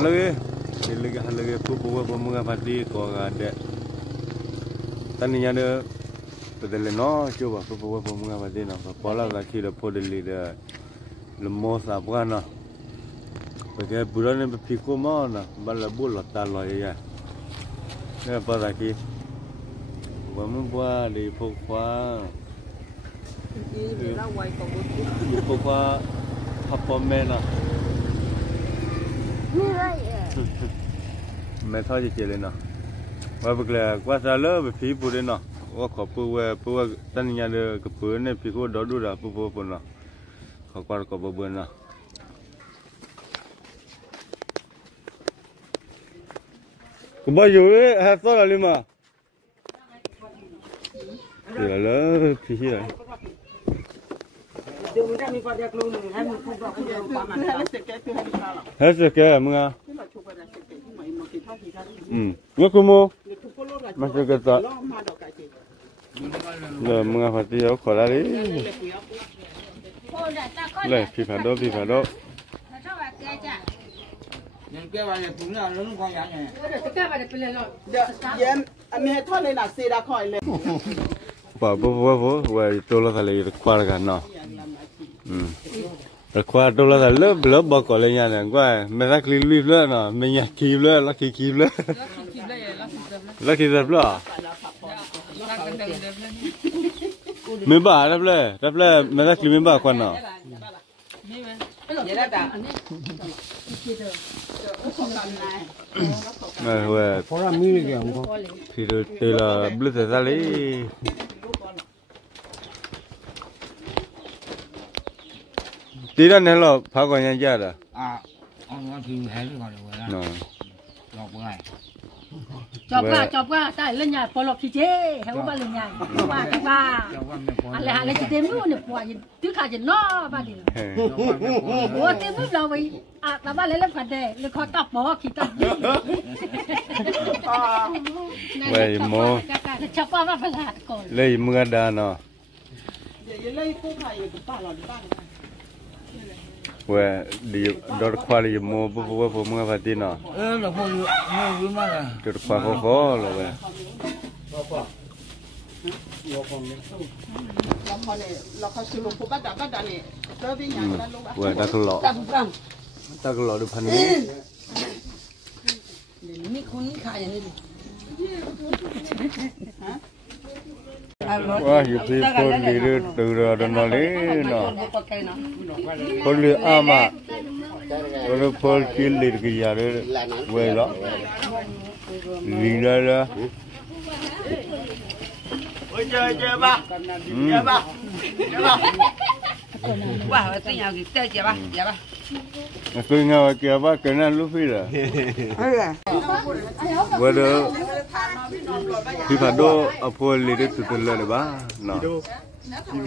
Halagi, halagi pupuk pemunga padi kau ada. Taninya ada betul no, coba pupuk pemunga padi no. Pola lagi ada podeli ada lemos apa no. Bagai bulan ni berfikir mana, balabul talai ya. Ni apa lagi? Kamu buat di pokok. Di pokok apa mana? Mẹ thôi chỉ lên nào, và bây giờ qua xa lỡ về phía bùi lên nào, và khó bùi tân nhà được cái bùi này phía cô đó đủ là bùi nào, khó qua có bùi nào, cũng bao nhiêu đấy, hai số là liền mà, thì là lỡ phía này. Hết rồi kìaมึงอ่ะงั้นกูโม่มาเจอกันต่อเดี๋ยวมึงอ่ะพอดีเอาขอละดิเลยพี่ผ่านโดพี่ผ่านโดยังแก้ว่าจะถุงเนี่ยเราต้องคอยอย่างไงจะแก้ว่าจะเป็นอะไรหรอเดี๋ยวเย็นอันนี้ทอดในหนักซีดาคอยเลยป่าวว่าตัวละทะเลควากันเนาะควาตัวละทะเลเลิกบอกก่อนเลยเนี่ยว่าไม่รักลีบเลยเนาะไม่อยากคีบเลยรักคีบเลยรักคีบเลยไม่บ้ารับเลยไม่รักลีบไม่บ้าคนเนาะเว้ยพอเรามีเรื่องก็ที่เราเจอแล้วบลิสซาลีตีด้านนี้เราพักก่อนยังจ้าด่ะเอาเงินทิ้งให้ก่อนเลยนะหลอกไปจบว่าได้เล่นใหญ่พอหลอกทีเจ้ให้ว่าเล่นใหญ่ว่าอะไรจะเต็มนู่นเนี่ยปวดถือขาจะล้อบ้านเดียวโอ้เต็มนู่นเราไปแต่ว่าเล่นกันได้เลยขอตับบอกขี้ตับเว้ยโมชับว่าประหลาดก่อนเลยมือดานาะเดี๋ยวเลยกู้ภัยอยู่บ้านเราที่บ้านเว้ยดีดอดควาลีโมปุ๊บมือพัดดีนาะเราพูดรู้มากเลยดอดควาโคเลยเว้ยเราเขาซื้อลูกบ้านเนี่ยเจอพี่ใหญ่บ้านลูกเว้ยตะกุหลอดูพันนี้มีคนขายอย่างนี้ว่าอยู่ที่คนดีหรือตัวเราโดนเลยเนาะคนเลี้ยอามาคนพอลคิลเลยกี่ยาเลยเว้ยละลีลาละโอ้ยเจอป่ะว่าสิ่งอย่างนี้เจอป่ะคุยงานเกี่ยวกับการนั่งลูกพี่ละว่าเด้อพี่พัดโดอพอลลีดสุดเลยบ้าเนาะ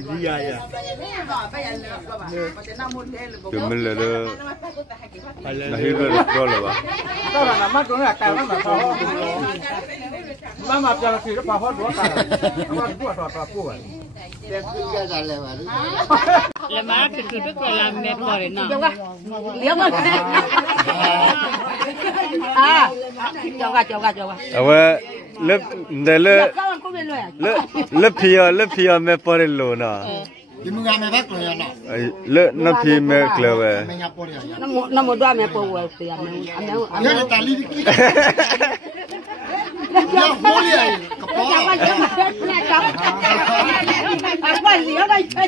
ดีใหญ่อะจะไม่เลยเด้อนาฮิโร่ก็เลยบ้าก็หลังมาตรงนี้แต่ว่าแบบพอมาจะสื่อพอพอรู้กันว่าพูดต่อพูดเด็กคือแกจะเลยว่าแล้วมาคือทุกคนละเม็ดพอเลยเนาะเลี้ยงมันจงว่าเอาไว้เล็บพี่ไม่พอเลยโลน่ะยิ่งมึงงานไม่พักเลยนะเล็บนับพี่ไม่เกลือเว้ยน้ำมันด้วยไม่พอเว้ยเสียเนี่ยเนี่ยตาลีดิเนี่ยโมลี่กระป๋องว่าเลี้ยงได้ใช่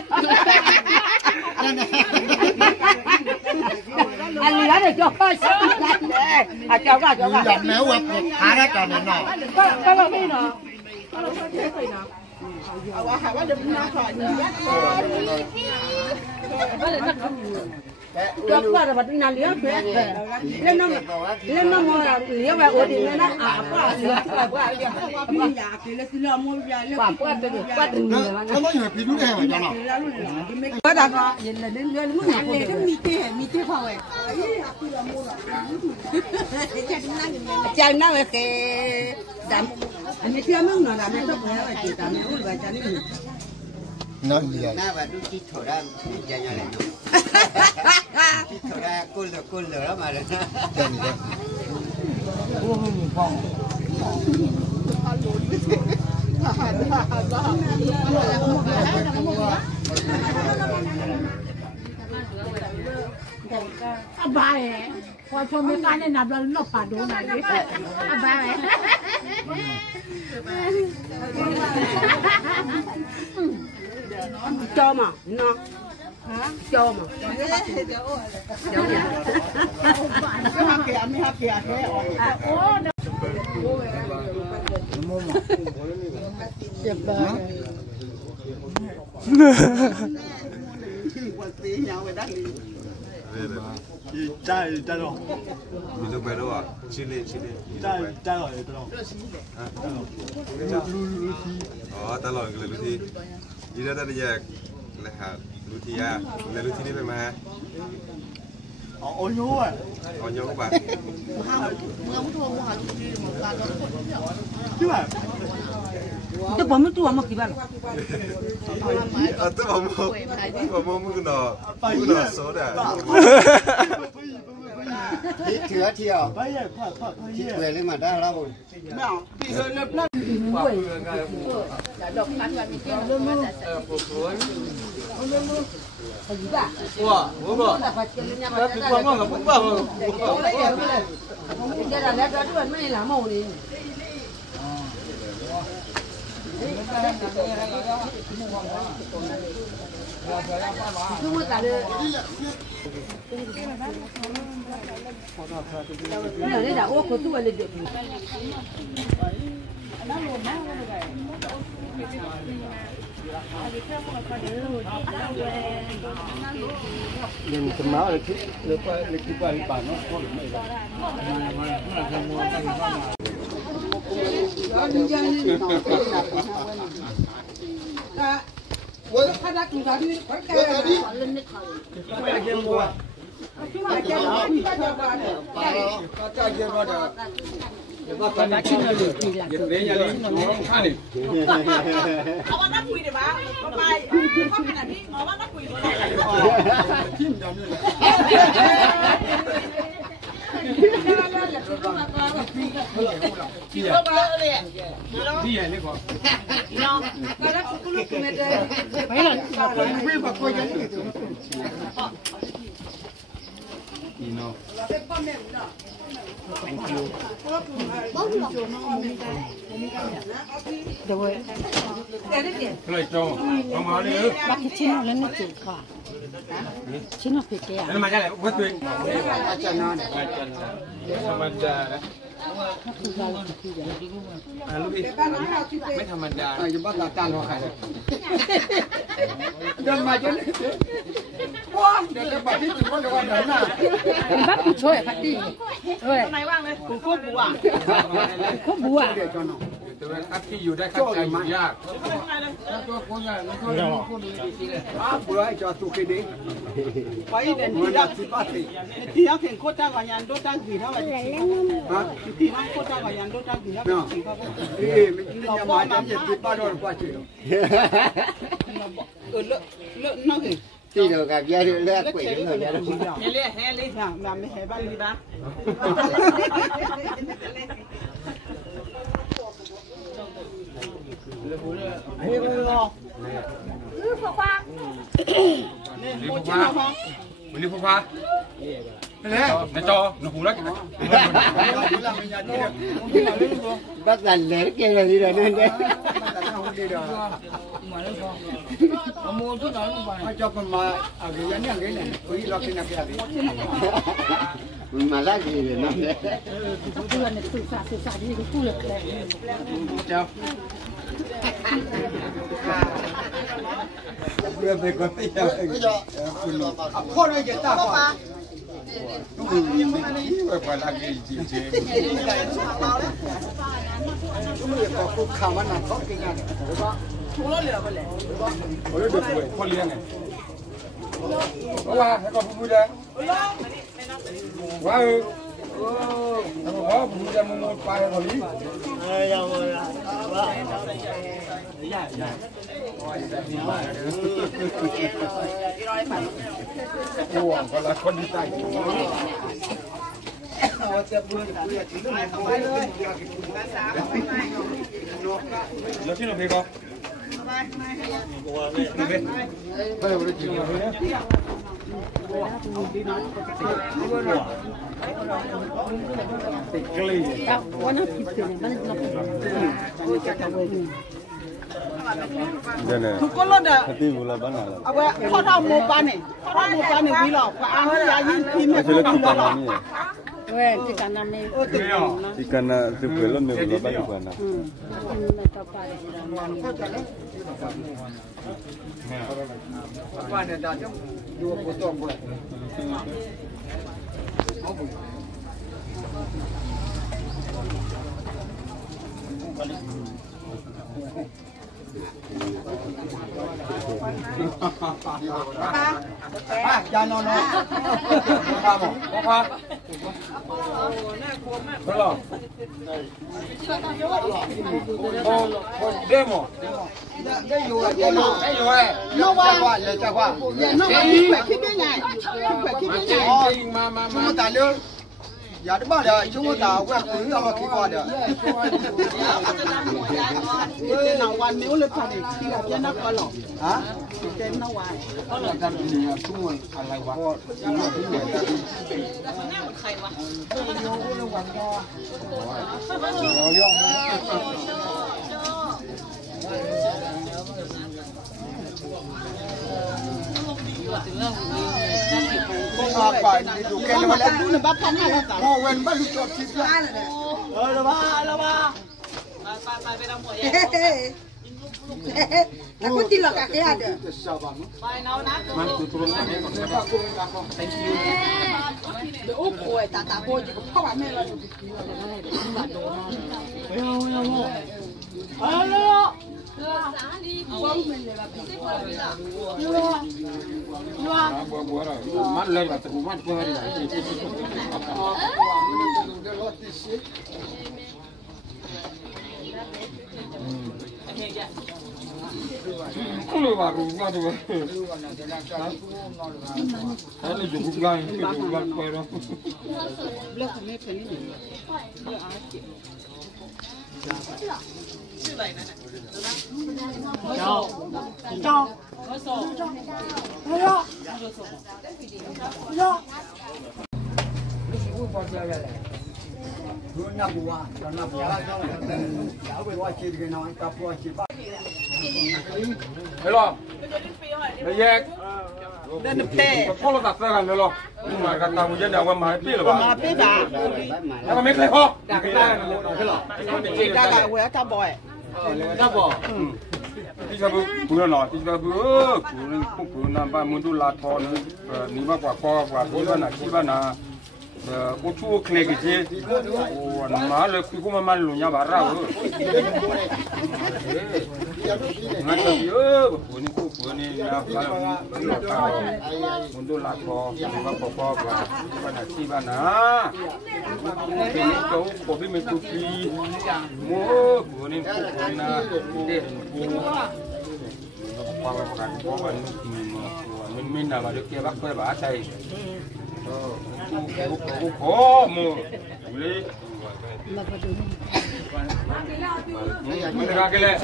อันนี้แล้วเดี๋ยวก็ใช่เจ้าก็อย่างแมวแบบหาได้กันเนาะก็ไม่เนาะเอาว่าเดี๋ยวมึงมาขอเนี่ยจบว่าแต่ว่านาเลี้ยงแม่เล่นน้ำเลี้ยงแบบโอดีเลยนะป้าเลี้ยงว่าพี่อยากกินแล้วสิเราไม่อยากเลี้ยงป้าเป็นเลยนะแล้วอยู่พี่รู้ได้ไหมจ๊ะเนาะก็ได้ก็เย็นเลยเดือนมึงอันนี้ก็มีเต้พอเว้ยจะนั่งเลยแกดำอันนี้เชื่อมึงเนาะดำไม่ต้องไปอะไรจีดำไม่รู้ว่าจะนี่นอนเลี้ยงน่าว่าดูจิตโถดำจะยังไง Thôi ra côn lửa đó mà. Bài qua cho mấy cái này nạp là nó phản đối này bài cho mà nó cho mà Trai rồi. Mình được về đâu à? Chile. Trai rồi đâu. Ta lòi cái lưỡi thi. Đi ra đây giờ là hả? Lưỡi thi à? Lưỡi thi đi về mà. Ôi nhố à. Ôi nhố các bạn. Chứ mà. tôi bỏ mấy tua mà kì bạn Tôi bảo mua cái nọ số đã. Thịt thừa thiểu. Thịt về lên mà ra đâu. Đây là ô của tôi là được. Mình cầm máu là thích được qua bản nó có được mấy Rồi. Rồi cho. Không máu đi. Bác cái chín nó lên nó chịu cả. Chín nó phải kẹo. Nó mà ra lại bất tuyệt. Cho non. Mình lúc đi mấy thằng mình đã dùng bắt là tan hoa khai đừng mà chứ quá để cái bài thích chúng con được ăn đấy nè Bác cũng chơi phải đi rồi này quang đây cô bùa có bùa Để cho nó. áp khiอยู่ได้ครับใจอยู่ยากตัวคนใหญ่ไม่ค่อยรู้คนดีเลย Bữa cho tụi cái đi. phải đến Muốn đi đặt đâu thì bắt thì. thì nó khen cô ta vào nhà đốt trang gì đó là thì nó cô ta vào nhà đốt trang gì đó là chỉ có Đi mình đi nhà máy chấm nhiệt thì bắt đầu qua chị. lợn nó kì Thì được gặp gia đình lẽ quỷ những người đó. hè li làm mấy hè ban đi ba đi phụ pha mình đi phụ pha nó cho nó hú đấy Bắt dần để kia là đi rồi nên đấy. mua chút đó Cho con mà ở cái nhà cái này, quý lo cái nào cái gì. Mà lá gì để nó đấy. tôi là tự xả đi cái cu lực này chào Đưa về con bây giờ. Con ơi vậy ta quả. phải là cái gì chứ Có cục khảo mà nằm có cái ngàn. có được con liên này qua còn vui đấy quá ผมจะมุดไปตอนนี้คนละคนที่ใจแล้วที่เราไปก็ทุกคนรถอ่ะ ที่บุรุษบ้านอะไร เอาไว้ข้อเท้าโมบานเนี่ยข้อเท้าโมบานเนี่ยวิหลอกว่าอ้างยายิงพิมพ์ ไม่ใช่เรื่องที่การนั่นนี่ เว้ยที่กันนั้นไม่ ที่การนั่นที่เปลือกไม่บุรุษบ้านที่การนั่น ว่าเนี่ยดาจะดูโคตรบ่จานอนป้าบอกป้าไม่หรอกโอ้เดโมได้อยู่ได้อยู่ได้อยู่เว้ย โนวา เลยจ้าว่า เนี่ยโนวาที่แขกคิดได้ไงแขกคิดได้ไง มาตาเลี้ยอย่าได้บ้าเดี๋ยวช่วงตาแหวกปืนเอามาขี้ก่อนเดี๋ยว เจ้าหน้าวันนี้เลยผ่านอีกที่เราจะนับกันหรอ ฮะ เจ้าหน้าวัน เราทำเนี่ยช่วงอะไรวะช่วงที่เนี่ยเรื่องพาไปดูแกแล้วแล้ว ดูหนึ่งบ้านพันห้าร้อยสาม พอเว้นบ้านลูกจอดที่ร้านเลยละบ้าแต่คนที่หลอกกันแค่เดียวมันคือตัวนั้นเดี๋ยวโอ้โหตาโบจะเข้ามาแม่เราฮัลโหลมันเลยแบบถูกมันเพื่อนก็เลยว่ารู้ว่าตัวอันนี้ดูกลางดูกลางไปแล้ว เลือกไม่เป็นนี่นับว่าว่าชีวิตน้อยกับว่าชีวิต ไม่หรอกไม่แยก เดินเตะ พ่อเราตัดเสื้อกันไม่หรอกมากันตามมือเย็นเอาวันมาให้พี่หรือเปล่า มาเป๊ะด่า แล้วมันไม่เคยพ่อด่ากันได้ไม่หรอก ด่ากันเว้ยตาบอย ถ้าบอกที่จะพูดหน่อยที่จะพูดพูดนั่นบ้านมุนดูลาทอนนี่มากกว่าพ่อกว่าที่บ้านน่ะที่บ้านน่ะกูชูเคลกิเจโอ้มาเลยคือกูมันลุญญาบารางั้นก็เยอะกูนี่กูนี่นะบ้านมุนดูลาทอนนี่มากกว่าพ่อกว่าที่บ้านน่ะที่บ้านน่ะเป็นเจ้ากูพี่ไม่ตุกีโม่กูนี่กูนะเด็กกูความรักกันเพราะว่ามันไม่น่ามาเกี่ยวกับเพื่อนบ้าใจโอ้โหเลยมันจะกันเลย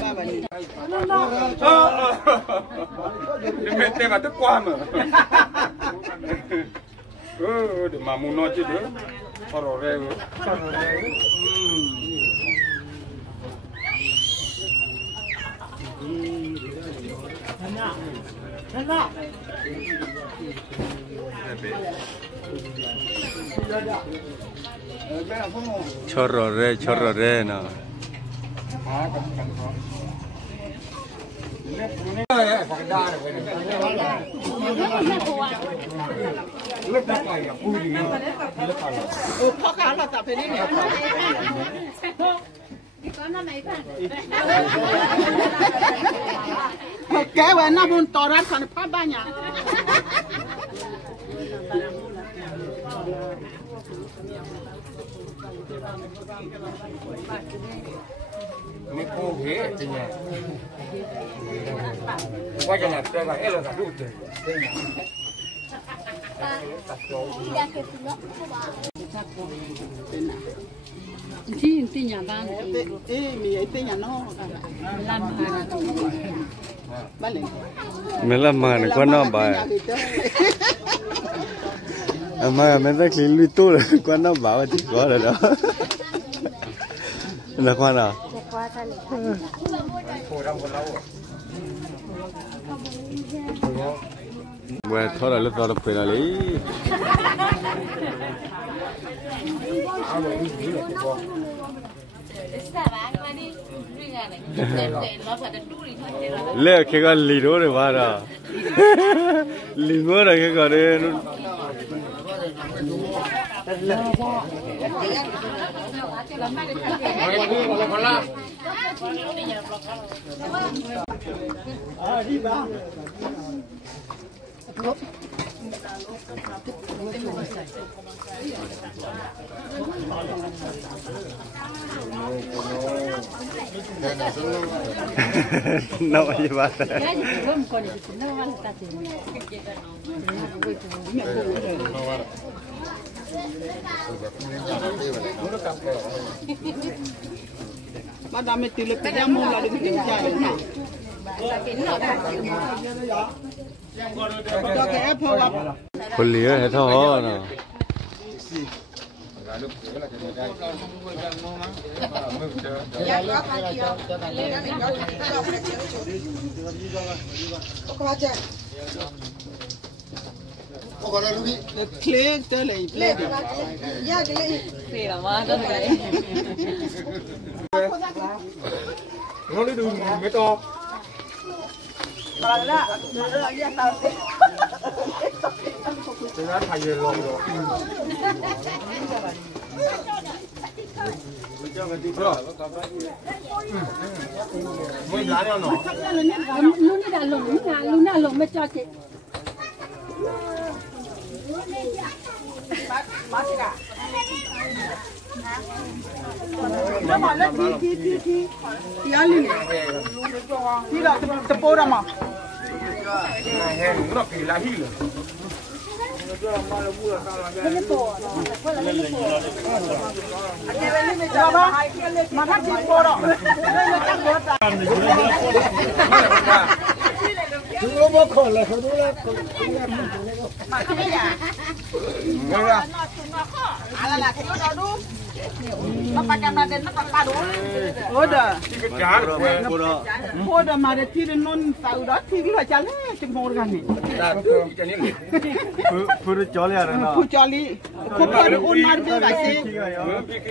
ไม่เต็มกับทุกความเดี๋ยวมามุนน้อยจีเด้อพอเราเร็วชอรอเร่นะ พ่อค้าเราจับไปนี่เนี่ยแกเว้ยน้าบุญต่อร้านขนมปังบ้านยัง นี่โคเฮ้จริงไงว่าจะหนักแต่ก็เออเราดูเถอะ ที่nhà ban mi ấy tên nhà nó làm bán liền mình làm mà này con nó bà mà mình thấy cái lưỡi tu là con nó bảo thì có rồi đó là con nào vừa thôi là lúc đó là phải là lý lẽ cái con lì đó rồi bà đó lì ngứa rồi cái con đấy no gì bà Madame tu le payas mon la de pinchar. Cho cái ép thôi ạ. con lìa hết thôi nào Click tới lấy play. Ya que le sí, la más no sé. nó đi đường mấy to Rồi đó, ya tao. thì nó thay về rồi mới lá nó lúc nào lồng mới cho chị Nó mà nó thì ya lên. Thì là tập bộ ra mà. hèn nó kỳ lá hi rồi Mà nó chỉ bộ đó. Chúng nó bóc khỏi là không đúng là Mà không biết à? ngon ra À là cái đó đúng. Nó bắt ra đến nó bắt ba đúng. Ôi đời. cái chán Ôi đời mà để thi đến non sau đó thi cái là chán hết chừng một cái này. ta cứ cái này phu cho lìa rồi nào Khu cho lý. Khu cho lý ôn nói với lại gì?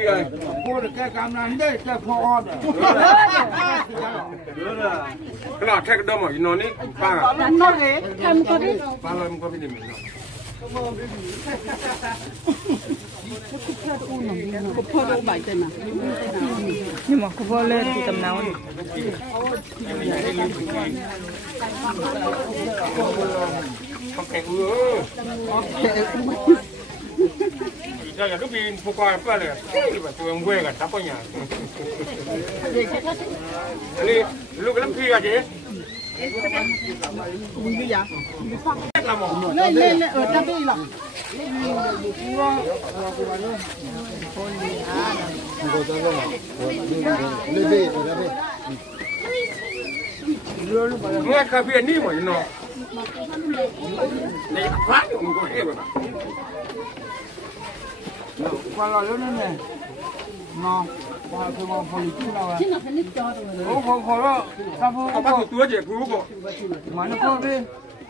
cái mua được cái cam này đấy, cái phô đó. cái nào thay cái đâu mà nó ní ba Đánh nó hết. làm có đi ba lần có cái gì mình Khu phô đâu bảy tên mà. Nhưng mà cô vô lên thì tầm nào đi. không kẹt giờ là lúc đi phụ qua phải là cái mà tụi em quê cả tao có nhà đi lúc cái lắm kia gì Như vậy. là một Lên ở trong đây là. nghe cà phê ní mà nó này phát được một cái rồi Qua là lớn này. Ngon. Qua cái món phơi chút nào à. chứ nào phải nít cho rồi Không khó đó. Sao phô có bắt được túi gì cứu cô mà nó phô đi.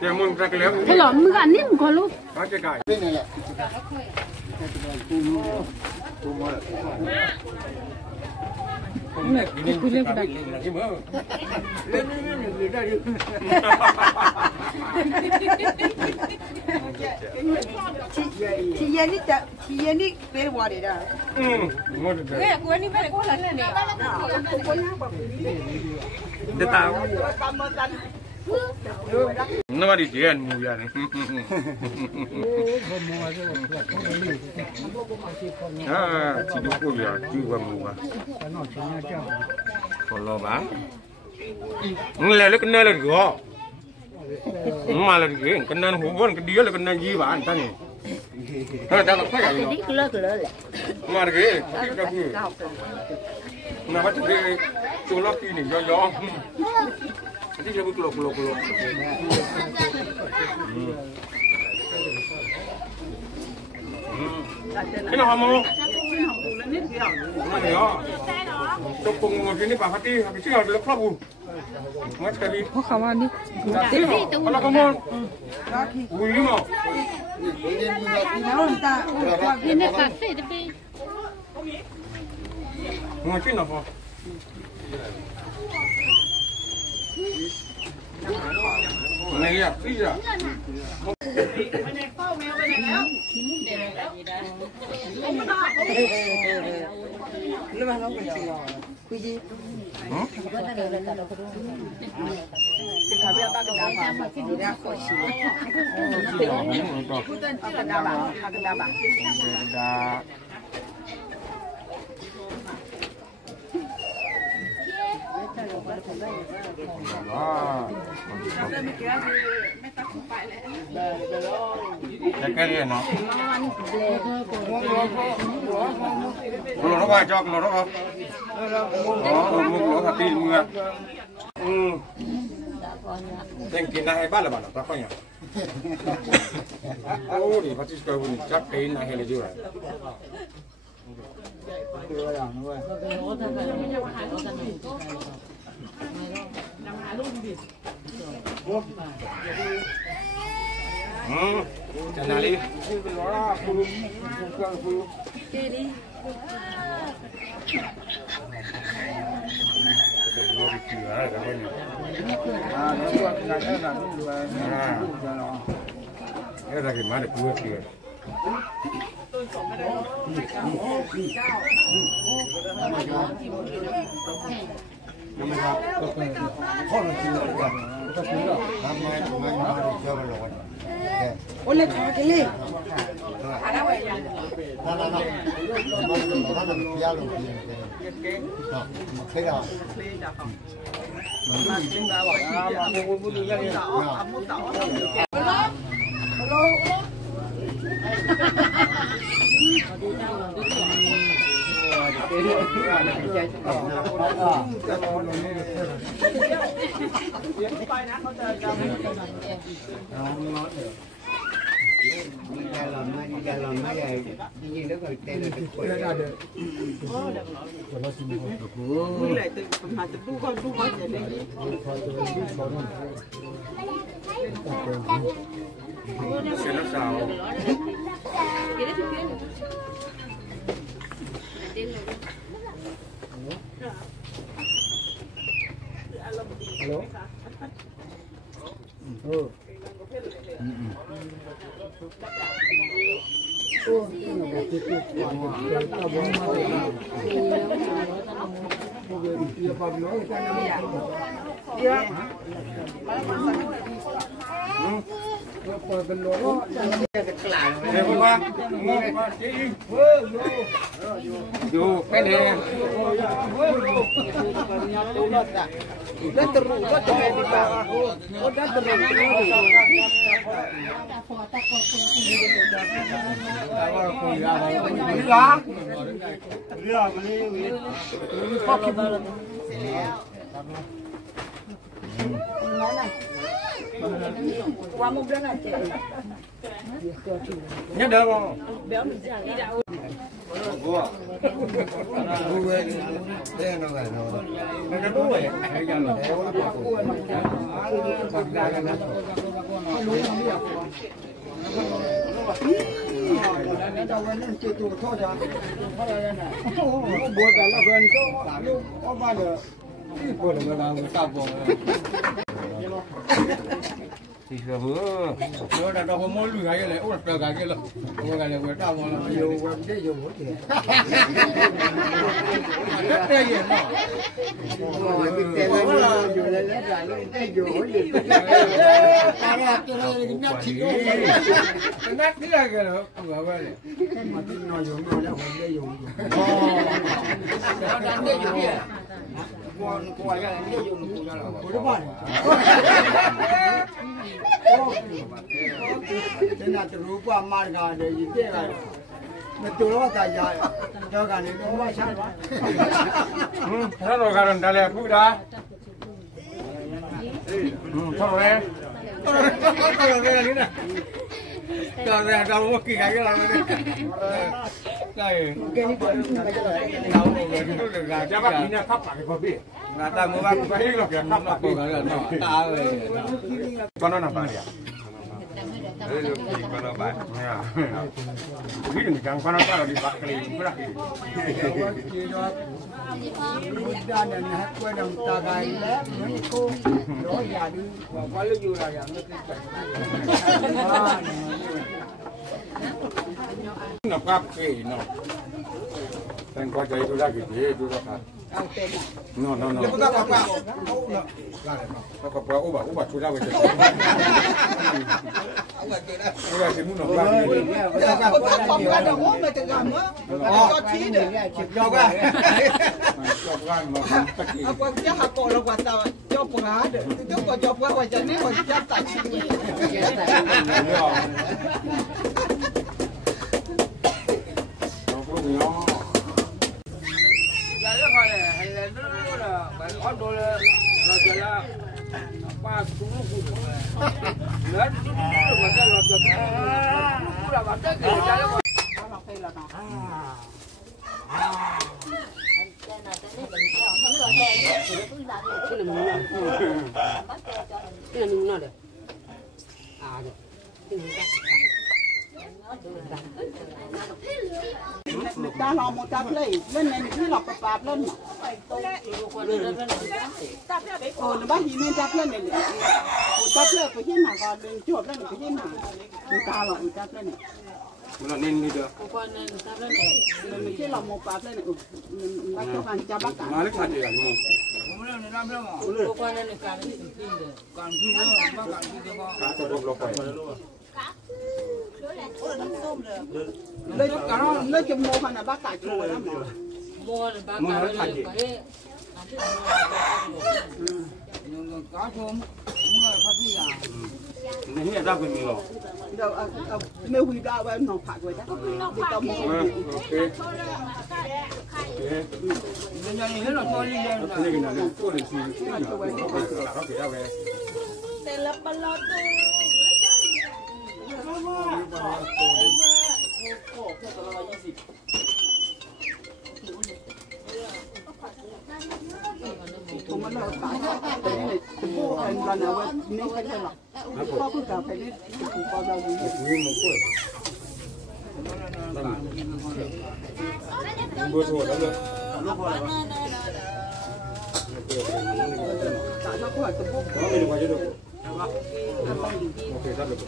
thì muốn ra cái léo cái lọ mới ăn nít còn luôn có cái cài Bên này là không này cái này cái này là cái mỡ lên người ta đi. Chị Yên đi về qua đây đó. ngon được Cái của anh đi về cô lần này nè. để tao 那么的钱木呀呢？啊，几多股票几个木啊？好了吧？你来了跟那了个，你买了个，跟那红粉跟第二了跟那几万单呢？啊，这个快点了。买了个，这个不？那么这个做了几年要要。这个不kulok kulok kulok. Cái nào không? Này đó. Cho cùng một cái này bảo hati, cái chiếc nào được lắp bù. Mất cái gì? Có không ăn đi. Có là không ngon. Ui mà. Ngồi trên nào không? Này à, phi à. Cái gì nó? Lỗ nó vai cho lỗ nó không? Đó, lỗ thật tin mưa. Nên cái này bắt là bạn ta không nhỉ? Ô, thì bắt chỉ cần chắc cái này hay là gì vậy? Chân nào đi? Đi đi. Cái là cái má được cua kìa. Oleh kau keli. Dù cái này Dah terus, dah terus di bawah. Dah terus. Kamu bilang aja. nhớ được không? thì giờ bữa bữa là đâu có mối lười cái này ôi trời cái là ôi cái này vừa tao mà nhiều quên cái dùng của chị rất đây gì mà rồi cái tiền là dùng lên lấy lại cái dùng của gì ta ra cái này cái nát thịt cái nát cái này cái đó không có cái này mà cái nói dùng rồi là không cái dùng nó đang cái gì vậy cô ai cái này dùng cô cho là của các bạn thế là từ lúc qua mang cả để gì thế này mà từ đó ta dài cho cả này nó quá sai quá nó rồi cả lần đây phụ đã thôi rồi cho ra đâu có kỳ cái làm đây cái đâu rồi là chắc bác đi khắp cả cái phố biển là ta mua bác phải là cái khắp cả cái nó ta con nó nằm bao nhiêu con nó bay biết được chẳng con nó ta đi bắt cái gì bác ra nên hát quay đồng ta gai lép mấy cô đó già đi và quá lớn vui là nó cắp cái nó tên coi chơi tôi ra cái gì tôi ra nó nó nó có bao ốp tôi ra cái gì ốp thì muốn nó ra cái gì không có đâu ốp mà tự làm á cho chí được cho cái cho cái mà qua chắc học cổ là qua tao cho phá được tôi có cho qua cho nên mà chắc tại chí ta lo một tập lên này cứ lọc bạp lên mà nó bắt gì nên tập lên này tập lên phải thế nào còn chuột lên phải thế nào ta lo tập lên này nó nên đi được mình chỉ lọc một bạp lên này bắt cho hàng cha bắt cả mà lúc nào gì là lấy chum mua hay là bác cải chua lắm mua là bác cải cái có chum mua là phát gì à này hiện ra mình rồi đâu mấy huy đào bên nó phải rồi đó đi tao mua bây giờ hết là thôi đi cái này là tôi là gì là nó phải ra về tên là balot không có đâu phải cái này cô anh lần nào bên nếu cái này là có cứ cà phê đấy không có đâu gì hết nguyên một tuổi bữa rồi đó rồi tại sao có phải cái bút đó mình quay được ok rất được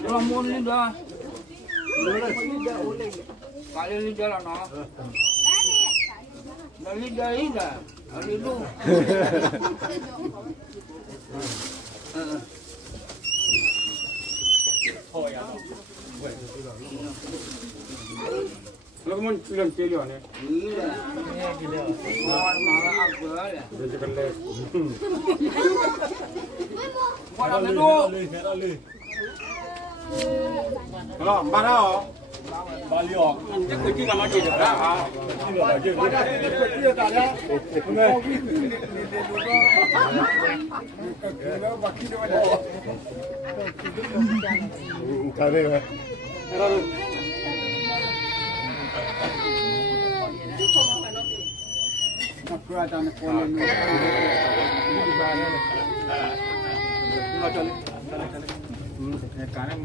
nó muốn lên đó phải lên đó là nó lên đấy là lên luôn nó muốn lần chơi rồi này ngon mà ăn bữa này để cho con lên ngon lắm luôn đó ba đó ba liều chắc cái gì mà nó chỉ được đó à Cái này mà. Qua tao con lên nó cho cái này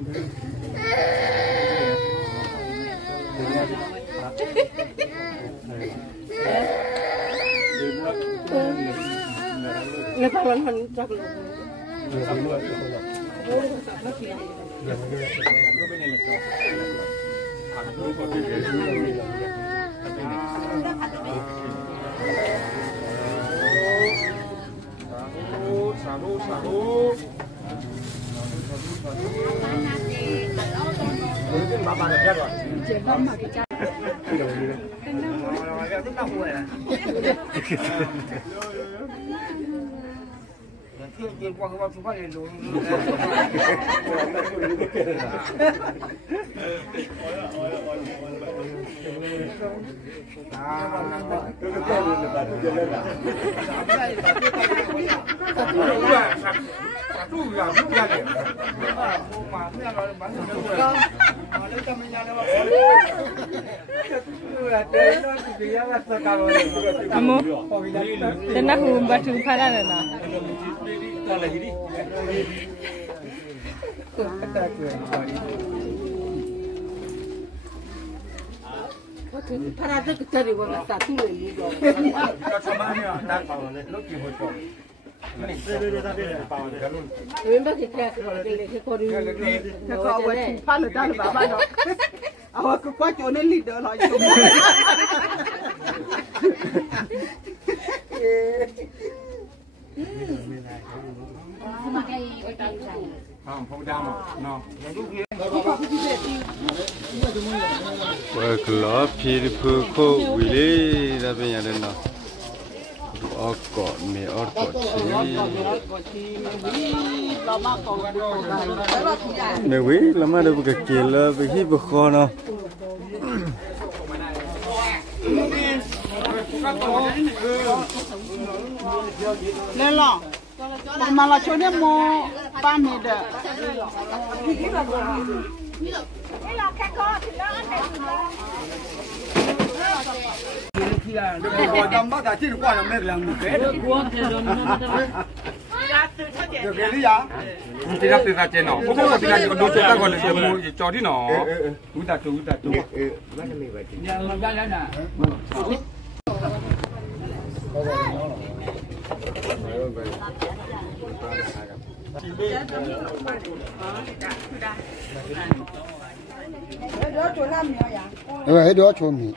เลยพลันมันจักเลยสาธุสาธุ Tiene qua qua su fare lo. Amo, tenang batu pada na. Para que te digo la estatua de Lugo. Remember que corre que corre tu palo dal baba no. Awa ko kwa cho ne leader lo yo. Kalau pilih kau wilih tapi yang ada okot me okot sih. Dewi lama dah buka kela pergi berkono. Lelo. Malah cone mau pamit dah. Gambar dah ciri kuat nak megang ni. Jadi ya. Tidak tidak ceno. Pokok tidak dua juta kalau jemu cori no. Udah tu. Mana ni baik. Yang jalan na. Hết đó cho mì.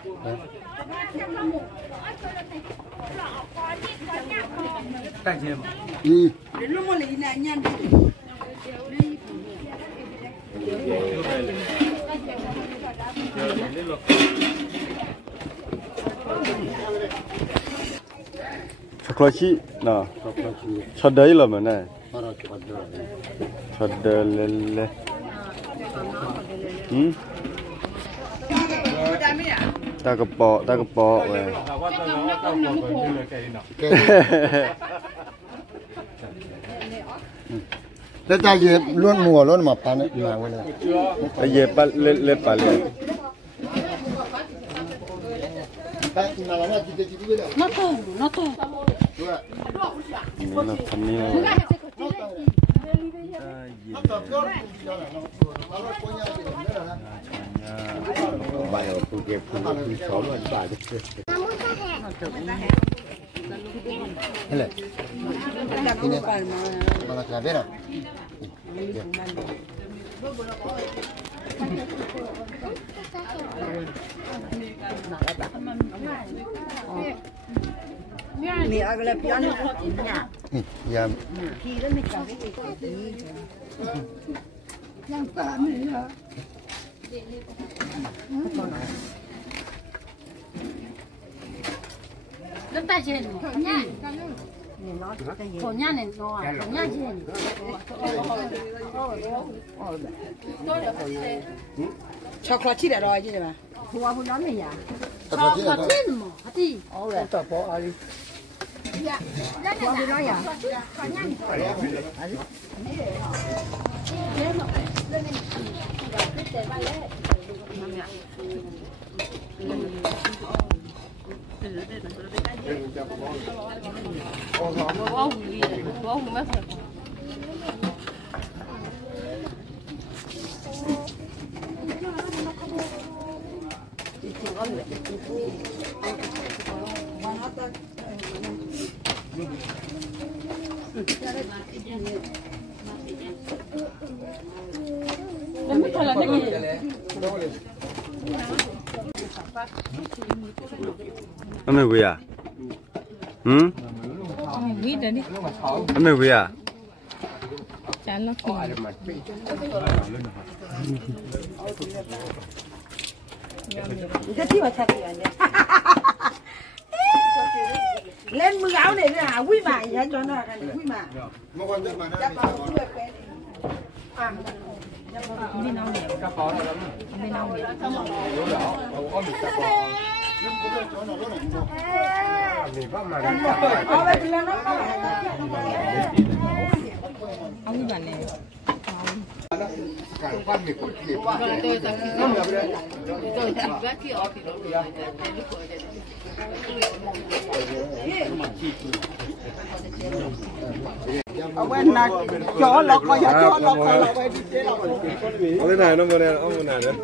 Tại gì mà? Lúc mà lấy này nhanh. Chocolate nè, chặt đấy là mà này, chặt lên, ta cái bọ vậy. Thế ta về luôn mùa luôn mà pan ấy mà vậy này. Ta về pan lên pan lên. Nó to. Nó thầm ní này. Bài ở khu kẹp khu xóm là bài đấy. Hele. Ini mana cabai nak? Ni agak pian ni. Ya. Yang tak ni ya. Nó ta trên thổ nha này nó thổ nha trên Chocolate đã rồi chứ mà. hoa hoa đó này à Chocolate trên mà thì Tập bỏ ai. hoa đó à แล้วไม่ทันแล้วนี่ Ame wea. Vít rồi đi. Ame wea. Chán lắm. Cái gì mà thật vậy? Lên mưa áo này là quý bà vậy cho nó quý bà. Đi nào nè. Đi nào nè. Ông đi bạn này. ở bên này chó lọt coi chó lọt coi lọt bên chế lọt Ở cái này nó bên này, ông bên này đấy.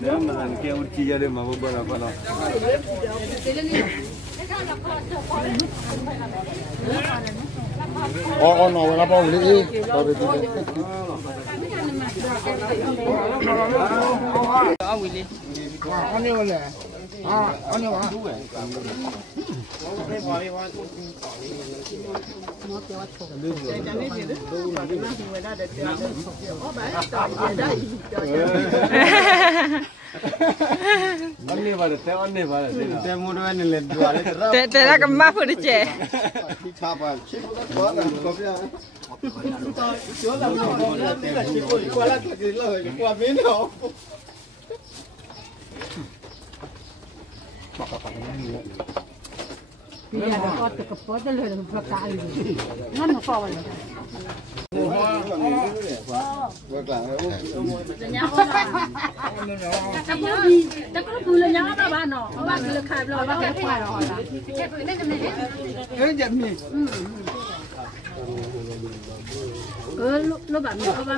Nếu mà làm keo chi ra đây mà bữa nào phải không? Con nào là bao lì? Con này là con này hả? 언니 받았대, 언니 받았대. 때 무료에는 렌즈 안에 들어. Thế cầm má vừa đi trẻ. Bây giờ có từ cấp bó tới lời được vật cả rồi. Nó nó phò rồi. Ta có cứ lên nhá ba nó, ba cứ khai rồi, ba cái khoai rồi là. cái gì nhỉ Nó bạn nó ba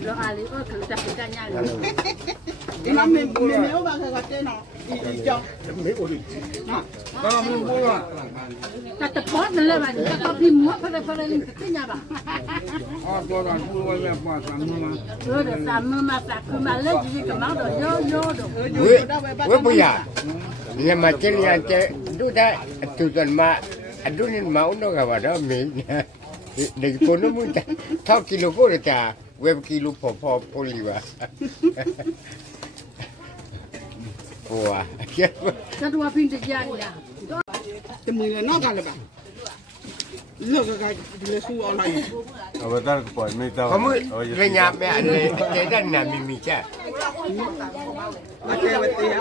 nó ai lấy có cứ tập cái nhà rồi. cái năm mình nếu ba cái cái nào đi cho Ta tập bó lên bạn, ta có phim múa phải lên cái nhà bà. Tôi là tôi quay về bỏ sản mà. Được sản mà sạc mà lên gì cái máu rồi vô được. Gue punya. Dia macam ni aja. Itu dah tujuan mak. Aduh ni mau no kawan dah min. Dari kono pun tahu kilo ko dah. Web kilo pop poliwa. Wah. Ta dua phim được ra đi à. thì mình nó cả là bạn lừa cái lừa xu ở này Ở đây có phải mấy tao. Kamu lenyap ya le. Jadi nak mimi cak. là cái vật tiền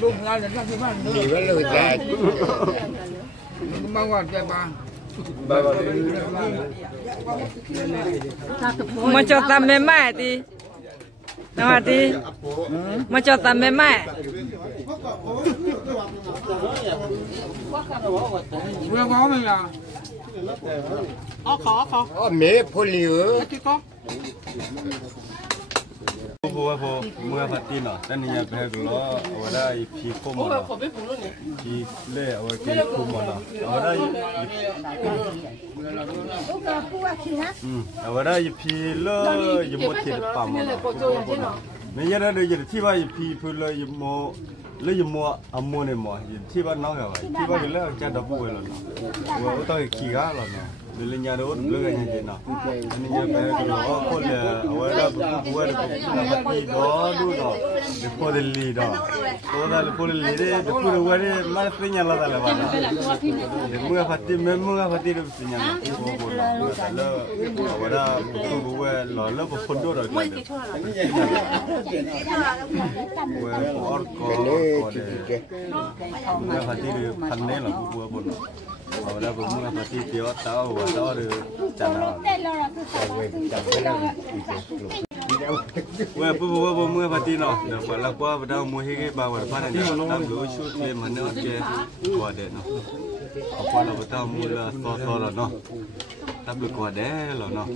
Lúc ra là cái bạn Ni kalau dah. bao quát cái bà. Ta tập bó. Mà cho tầm mẹ mẹ thì. Nào hả thì. Mà cho tầm mẹ mẹ. Vừa có mình là. khó Mẹ poliwa. cái có Bố mua phát tin à? Tên nhà bé đó ở đây phi không mà. Phi lệ ở cái không mà. Ở đây. Ở đây phi lơ yếm một thiệt bám mà. Nên giờ đây giờ thi vào phi phi lơ yếm một lơ yếm một mua này mà thi vào nó cái vậy. Thi vào cái lơ cha đập bùi rồi nó. Ở đây kỳ gà rồi nó. Nên nhà đó lơ cái gì nó. Nên nhà bé đó có là ở đây bùi cái đó đúng rồi. Để phô đến lì đó. Tôi đã phô đến lì đấy. Để phô đến ngoài đấy mà phải nhà là là vậy. Để mua phát tiền được xin nhà. Ở đây tôi bùi là lớp phun đồ rồi. Bùi có để mua phát tiền được khăn này là bùi bùn. Ở đây bùi mua phát tiền tiêu tao và tao được trả nào. Bùi mua phát tiền nó. Được phải là qua và tao mua cái bao vật phát này. Tao gửi chút tiền mà nữa kia qua để nó. Ở qua là tao mua là to rồi nó. Tao được qua để là nó.